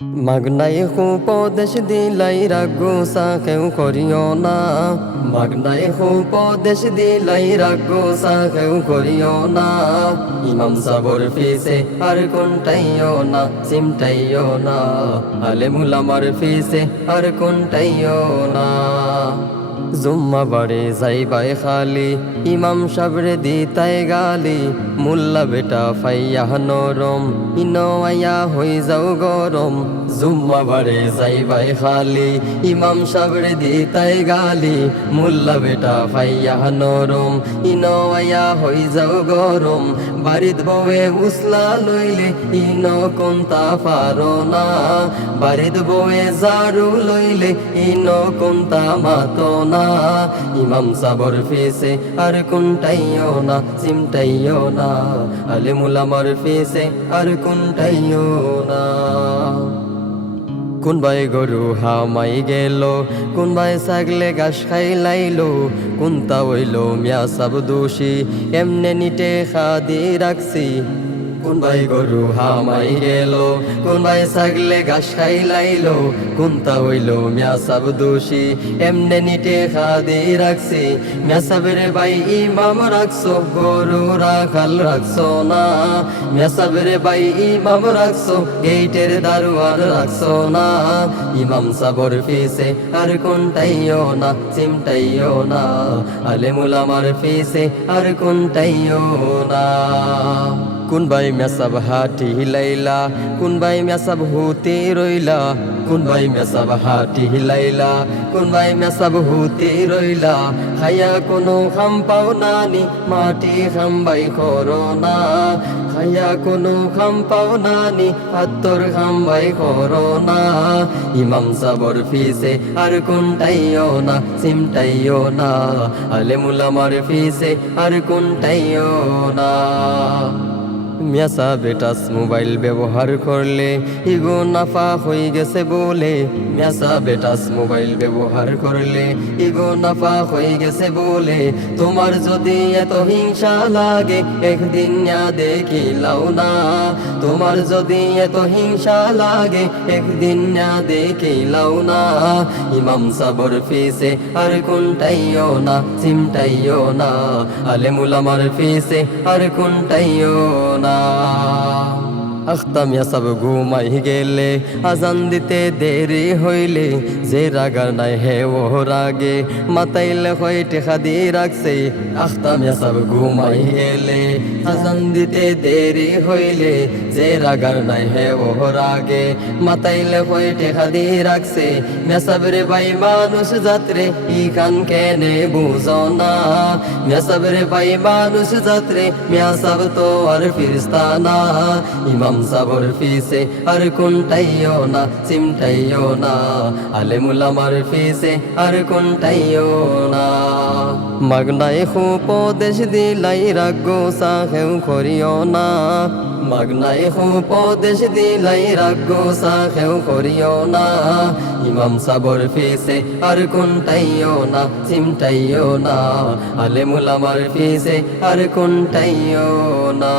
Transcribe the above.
মাগনাই উপদেশ দিলাই রাগুসা কেউ করিও না। মাগনাই উপদেশ দিলাই রাগুসা কেউ করিও না। ইমাম সাবর ফিসে আর কোনটাইও না, সিমটাইও না। আলেমুল আমার ফিসে আর কোনটাইও না। জুম্মা বাড়ে যাইবাই খালি, ইমাম সাবরে দিতাই গালি। মুল্লা বেটা ফাইয়া নরম, ইনো আয়া হই যাও গরম। জুম্মা বাড়ে যাইবাই খালি, ইমাম সাবরে দিতাই গালি। মুল্লা বেটা ফাইয়া নরম, ইনো আয়া হই যাও গরম। বাড়িত বউয়ে উসলা লইলে ইনো কোনটা পারো না। বাড়িত বউয়ে ঝাড়ু লইলে ইনো কোনটা মাতো না। ইমাম সাবর ফিসে আর কোনটাইও না, সিমটাইও না। আলেমুল আমার ফিসে আর কোনটাইও না। কোনবাই গরু হামাই গেল, কোনবাই ছাগলে ঘাস খাই লাইলো। কোনটা হইল মিয়া সাব দোষী, এমনে নিটে খাদি রাখছি। কোনবাই গরু হামাই গেল, কোনবাই ছাগলে ঘাস খাই লাইলো। কোনটা হইল মিয়া সাব দোষী, এমনে নিটে খাদি রাখছি। মিয়া সাবের ভাই ইমাম রাখছো, গরু রাখাল রাখছো না। মিয়া সাবের ভাই ইমাম রাখছো, গেইটের দারোয়ান রাখছো না। ইমাম সাবর ফিসে আর কোনটাইও না, সিমটাইও না। আলেমুল আমার ফিসে আর কোনটাইও না। কোনবাই মেসাব হাটি হিলাইলা, কোনবাই মেসাব হুতে রইলা। কোনবাই মেসাব হাটি হিলাইলা, কোনবাই মেসাব হুতে রইলা। খাইয়া কোনো খাম পাও নানি, মাটি খামবাই করো না। খাইয়া কোনো খাম পাও নানি, হাত্তর খামবাই করো না। ইমাম সাবর ফিসে আর কোনটাইও না, সিমটাইও না। আলেমুল আমার ফিসে আর কোনটাইও না। মিয়াসা বেটাস মোবাইল ব্যবহার করলে ইগো নাফা হয়ে গেছে বলে। মিয়াসা বেটাস মোবাইল ব্যবহার করলে ইগো নাফা হয়ে গেছে বলে। তোমার যদি এত হিংসা লাগে একদিন না দেখিলাও না। তোমার যদি এত হিংসা লাগে একদিন না দেখিলাও না। ইমাম সাবর ফিসে আর কোনটাইও না, সিমটাইও না। আলেমুল আমার ফিসে আর কোনটাইও না। আখতা মিয়া সাব ঘুমাই গেলে, আজান দিতে দেরি হইলে। যে রাগার নাই হে ও রাগে, মাতাইলে হয় টেকা দিয়ে রাখছে। আখতা মিয়া সাব ঘুমাই গেলে, আজান দিতে দেরি হইলে। যে রাগার নাই হে ও রাগে, মাতাইলে হয় টেকা দিয়ে রাখছে। মিয়া সাবরে ভাই মানুষ যাত্রে, ইখান কেনে বুঝো না। মিয়া সাবরে ভাই মানুষ যাত্রে, মিয়া সাব তো আর ফিরস্তা না। ইমাম সাবর ফিসে আর কোনটাইও না, সিমটাইও না। আলেমুল আমার ফিসে আর কোনটাইও না। মাগনাই উপদেশ দিলাই রাগুসা কেউ করিও না। মাগনাই উপদেশ দিলাই রাগুসা কেউ করিও না। ইমাম সাবর ফিসে আর কোনটাইও না, সিমটাইও না। আলেমুল আমার ফিসে আর কোনটাইও না।